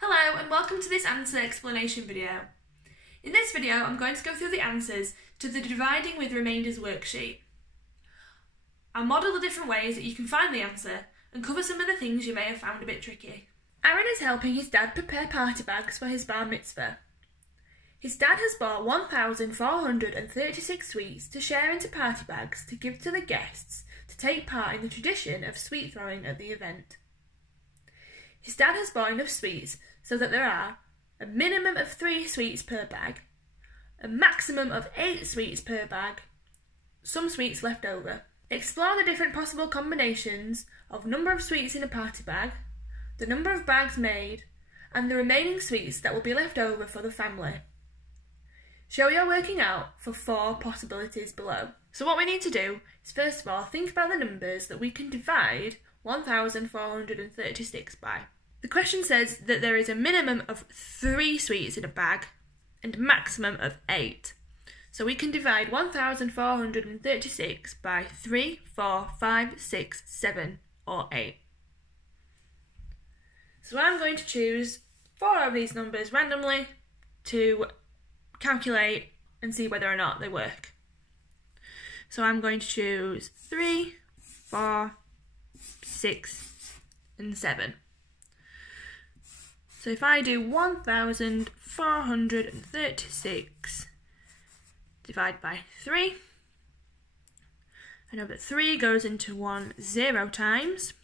Hello and welcome to this answer explanation video. In this video I'm going to go through the answers to the dividing with remainders worksheet. I'll model the different ways that you can find the answer and cover some of the things you may have found a bit tricky. Aaron is helping his dad prepare party bags for his bar mitzvah. His dad has bought 1,436 sweets to share into party bags to give to the guests to take part in the tradition of sweet throwing at the event. His dad has bought enough sweets so that there are a minimum of 3 sweets per bag, a maximum of 8 sweets per bag, some sweets left over. Explore the different possible combinations of number of sweets in a party bag, the number of bags made, and the remaining sweets that will be left over for the family. Show your working out for 4 possibilities below. So what we need to do is first of all think about the numbers that we can divide 1,436 by. The question says that there is a minimum of 3 sweets in a bag and a maximum of 8. So we can divide 1,436 by 3, 4, 5, 6, 7 or 8. So I'm going to choose 4 of these numbers randomly to calculate and see whether or not they work. So I'm going to choose 3, 4, 6 and 7. So if I do 1,436 divide by 3, I know that 3 goes into 1 0 times,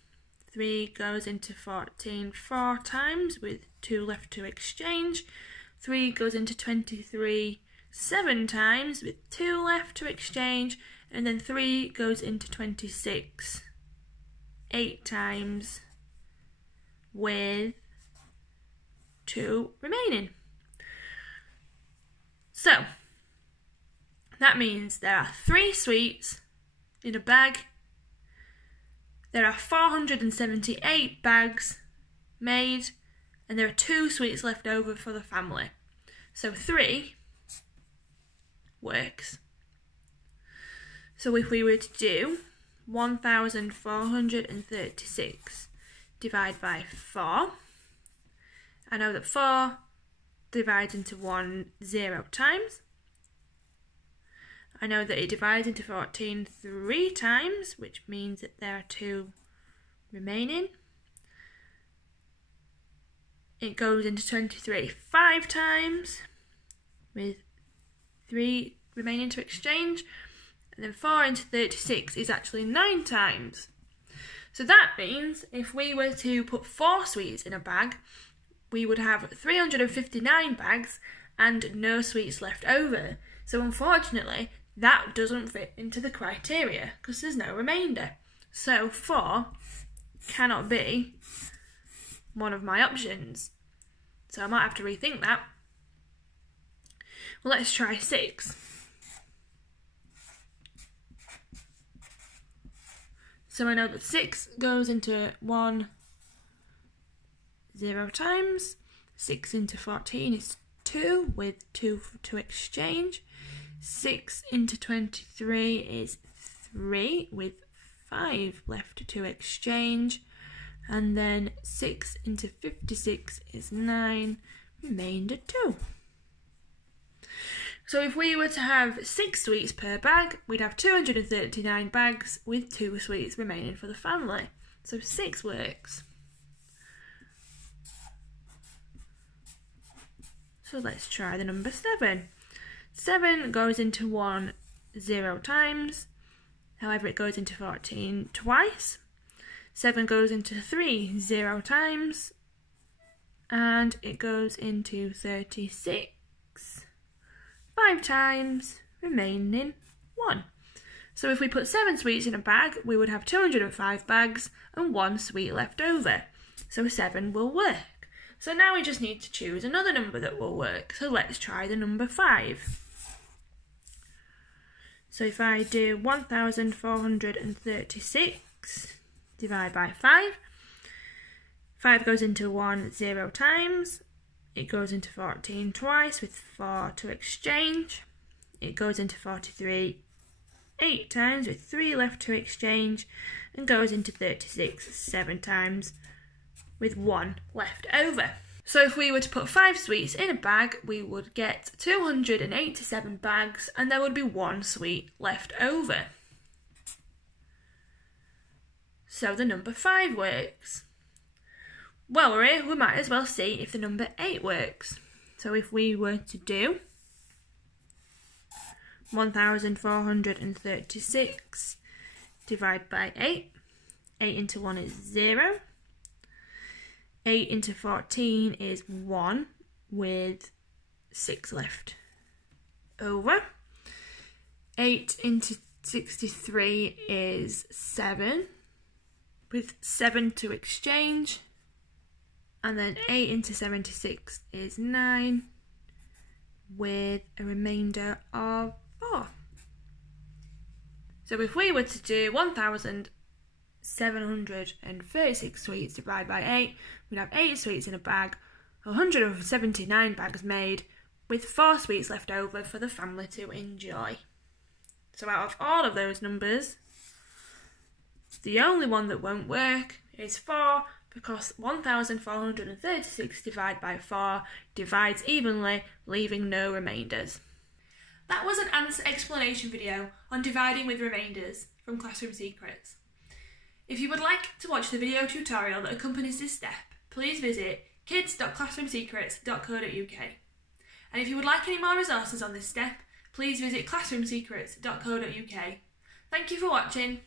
3 goes into 14 4 times with 2 left to exchange, 3 goes into 23 7 times with 2 left to exchange, and then 3 goes into 26 8 times with 2 remaining. So that means there are 3 sweets in a bag, there are 478 bags made, and there are 2 sweets left over for the family. So 3 works. So if we were to do 1,436 divided by 4, I know that 4 divides into 1 0 times. I know that it divides into 14 3 times, which means that there are 2 remaining. It goes into 23 5 times with 3 remaining to exchange, and then 4 into 36 is actually 9 times. So that means if we were to put 4 sweets in a bag, we would have 359 bags and no sweets left over. So unfortunately, that doesn't fit into the criteria because there's no remainder. So 4 cannot be one of my options. So I might have to rethink that. Well, let's try 6. So I know that 6 goes into 1 0 times. 6 into 14 is 2 with 2 to exchange. 6 into 23 is 3 with 5 left to exchange. And then 6 into 56 is 9, remainder 2. So if we were to have 6 sweets per bag, we'd have 239 bags with 2 sweets remaining for the family. So 6 works. So let's try the number 7. 7 goes into 1 0 times, however it goes into 14 twice. 7 goes into 3 0 times, and it goes into 36 5 times, remaining 1. So if we put 7 sweets in a bag, we would have 205 bags and 1 sweet left over. So 7 will work. So now we just need to choose another number that will work. So let's try the number 5. So if I do 1,436 divide by 5, 5 goes into 1 0 times, it goes into 14 twice with 4 to exchange, it goes into 43 8 times with 3 left to exchange, and goes into 36 7 times with 1 left over. So if we were to put 5 sweets in a bag, we would get 287 bags and there would be 1 sweet left over. So the number 5 works. Well, we're here, we might as well see if the number 8 works. So if we were to do 1436 divide by 8, 8 into 1 is 0. 8 into 14 is 1 with 6 left over. 8 into 63 is 7 with 7 to exchange. And then 8 into 76 is 9 with a remainder of 4. So if we were to do 1,736 sweets divided by 8, we'd have 8 sweets in a bag, 179 bags made, with 4 sweets left over for the family to enjoy. So out of all of those numbers, the only one that won't work is 4, because 1,436 divided by 4 divides evenly, leaving no remainders. That was an answer explanation video on dividing with remainders from Classroom Secrets. If you would like to watch the video tutorial that accompanies this step, please visit kids.classroomsecrets.co.uk. And if you would like any more resources on this step, please visit classroomsecrets.co.uk. Thank you for watching.